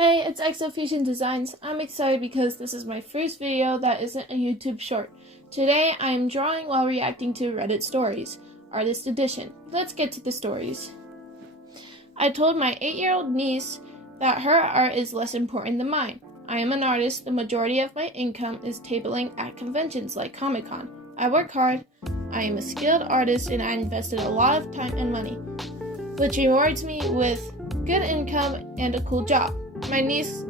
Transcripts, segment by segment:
Hey, it's Exofusion Designs. I'm excited because this is my first video that isn't a YouTube short. Today I am drawing while reacting to Reddit stories, Artist Edition. Let's get to the stories. I told my 8-year-old niece that her art is less important than mine. I am an artist. The majority of my income is tabling at conventions like Comic-Con. I work hard. I am a skilled artist and I invested a lot of time and money, which rewards me with good income and a cool job. My niece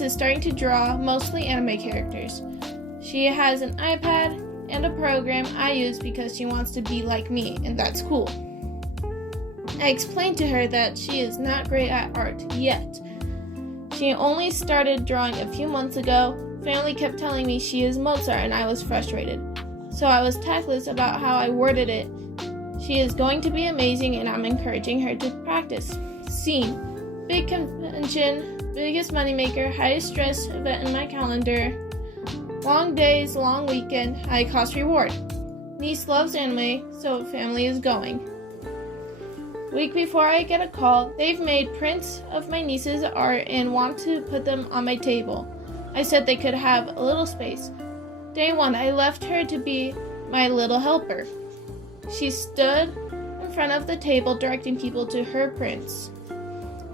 is starting to draw mostly anime characters. She has an iPad and a program I use because she wants to be like me, and that's cool. I explained to her that she is not great at art yet. She only started drawing a few months ago. Family kept telling me she is Mozart and I was frustrated. So I was tactless about how I worded it. She is going to be amazing and I'm encouraging her to practice. Scene. Big convention, biggest moneymaker, highest stress event in my calendar. Long days, long weekend, high cost reward. Niece loves anime, so family is going. Week before I get a call, they've made prints of my niece's art and want to put them on my table. I said they could have a little space. Day one, I left her to be my little helper. She stood in front of the table directing people to her prints.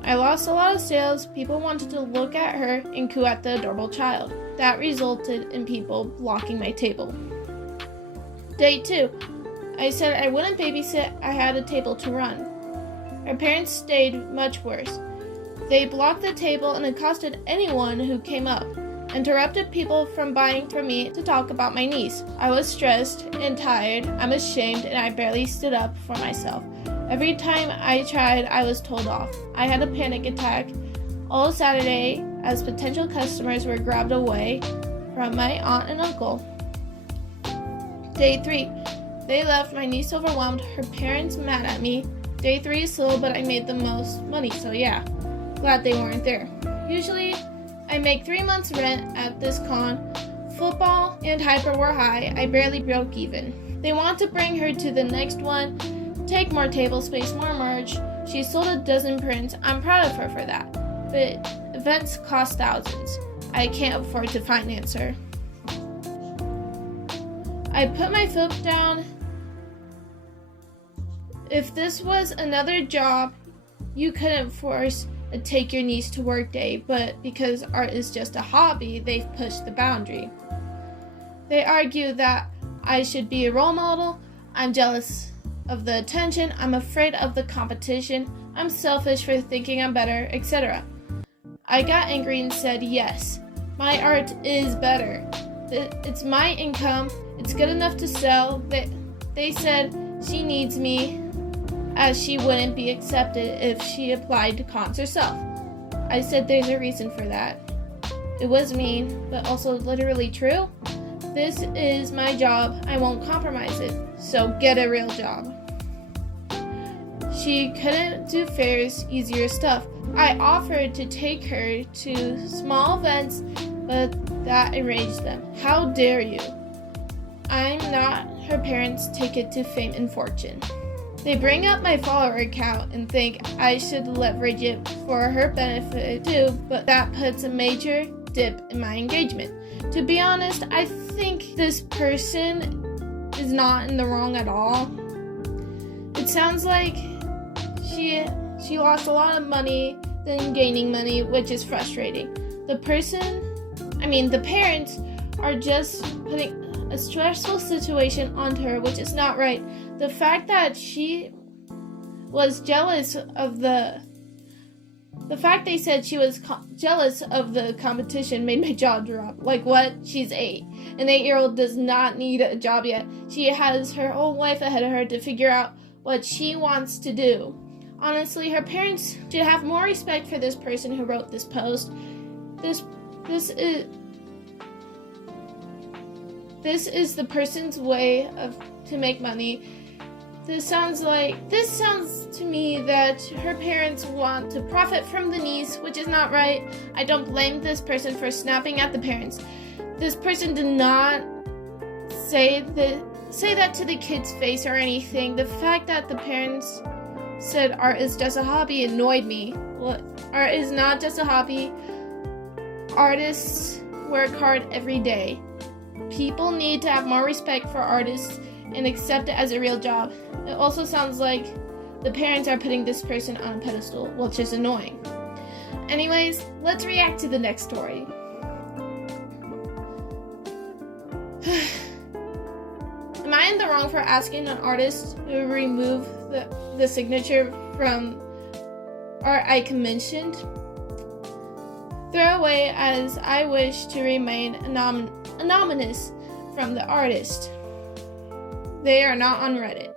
I lost a lot of sales. People wanted to look at her and coo at the adorable child. That resulted in people blocking my table. Day 2. I said I wouldn't babysit. I had a table to run. Her parents stayed much worse. They blocked the table and accosted anyone who came up, interrupted people from buying from me to talk about my niece. I was stressed and tired. I'm ashamed and I barely stood up for myself. Every time I tried, I was told off. I had a panic attack all Saturday as potential customers were grabbed away from my aunt and uncle. Day 3. They left, my niece overwhelmed, her parents mad at me. Day 3 is slow, but I made the most money, so yeah. Glad they weren't there. Usually, I make 3 months rent at this con. Football and hyper were high. I barely broke even. They want to bring her to the next one. Take more table space, more merch. She sold a dozen prints. I'm proud of her for that. But events cost thousands. I can't afford to finance her. I put my foot down. If this was another job, you couldn't force a take your niece to work day, but because art is just a hobby, they've pushed the boundary. They argue that I should be a role model. I'm jealous of the attention, I'm afraid of the competition, I'm selfish for thinking I'm better, etc. I got angry and said yes, my art is better. It's my income, it's good enough to sell. They said she needs me as she wouldn't be accepted if she applied to cons herself. I said there's a reason for that. It was mean, but also literally true. This is my job, I won't compromise it, so get a real job. She couldn't do fairs, easier stuff. I offered to take her to small events, but that enraged them. How dare you? I'm not her parents' ticket to fame and fortune. They bring up my follower count and think I should leverage it for her benefit too, but that puts a major dip in my engagement. To be honest, I think this person is not in the wrong at all. It sounds like she lost a lot of money, then gaining money, which is frustrating. The parents are just putting a stressful situation onto her, which is not right. The fact that she was jealous of the fact they said she was jealous of the competition made my jaw drop. Like what? She's 8. An 8-year-old does not need a job yet. She has her whole life ahead of her to figure out what she wants to do. Honestly, her parents should have more respect for this person who wrote this post. This is the person's way to make money. This sounds to me that her parents want to profit from the niece, which is not right. I don't blame this person for snapping at the parents. This person did not say that to the kid's face or anything. The fact that the parents said art is just a hobby annoyed me. Well, art is not just a hobby. Artists work hard every day. People need to have more respect for artists and accept it as a real job. It also sounds like the parents are putting this person on a pedestal, which is annoying. Anyways, let's react to the next story. Am I in the wrong for asking an artist to remove the signature from art I commissioned? Throw away, as I wish to remain anonymous from the artist. They are not on Reddit.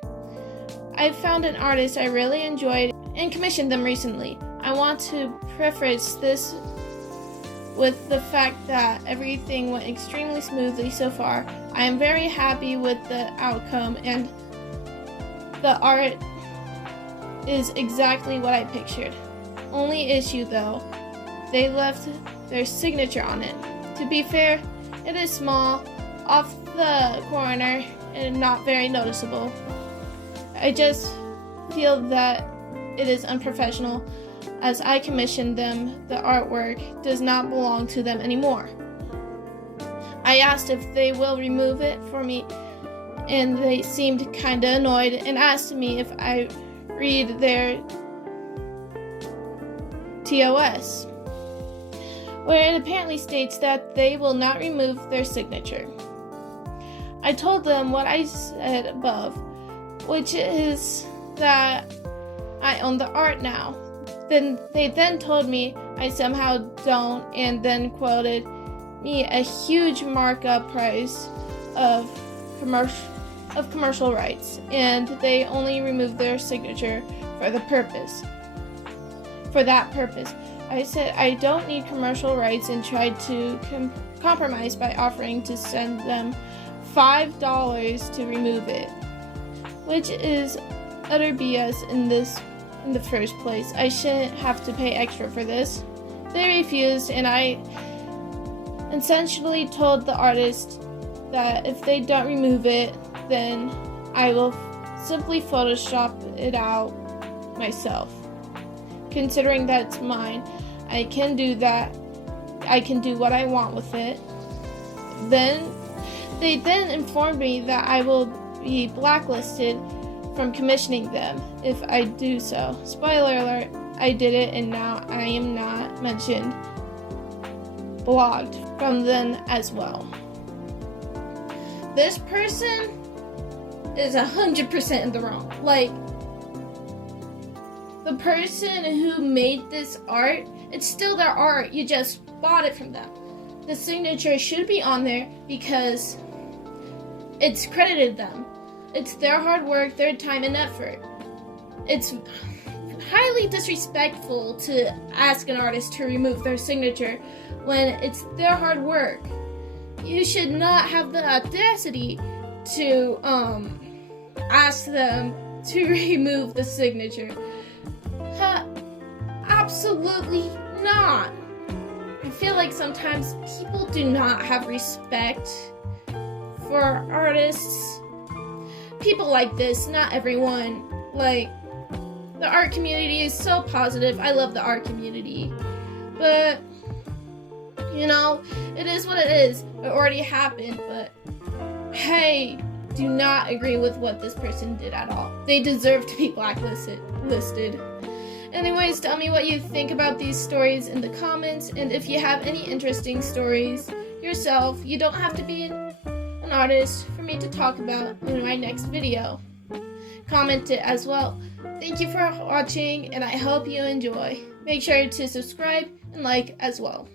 I found an artist I really enjoyed and commissioned them recently. I want to preface this with the fact that everything went extremely smoothly so far. I am very happy with the outcome, and the art is exactly what I pictured. Only issue though, they left their signature on it. To be fair, it is small, off the corner, and not very noticeable. I just feel that it is unprofessional, as I commissioned them. The artwork does not belong to them anymore. I asked if they will remove it for me, and they seemed kinda annoyed and asked me if I read their TOS, where it apparently states that they will not remove their signature. I told them what I said above, which is that I own the art now. They then told me I somehow don't, and then quoted me a huge markup price of commercial rights, and they only removed their signature for that purpose. I said I don't need commercial rights and tried to compromise by offering to send them $5 to remove it, which is utter BS in the first place. I shouldn't have to pay extra for this. They refused, and I essentially told the artist that if they don't remove it, then I will simply Photoshop it out myself. Considering that it's mine, I can do that. I can do what I want with it. They then informed me that I will be blacklisted from commissioning them if I do so. Spoiler alert, I did it, and now I am not mentioned, blocked from them as well. This person is 100% in the wrong. Like, the person who made this art, it's still their art, you just bought it from them. The signature should be on there because it's credited them. It's their hard work, their time and effort. It's highly disrespectful to ask an artist to remove their signature when it's their hard work. You should not have the audacity to ask them to remove the signature. Absolutely not. I feel like sometimes people do not have respect for artists. People like this, not everyone. Like, the art community is so positive. I love the art community. But, you know, it is what it is. It already happened, but I do not agree with what this person did at all. They deserve to be blacklisted. Anyways, tell me what you think about these stories in the comments, and if you have any interesting stories yourself, you don't have to be an artist for me to talk about in my next video. Comment it as well. Thank you for watching, and I hope you enjoy. Make sure to subscribe and like as well.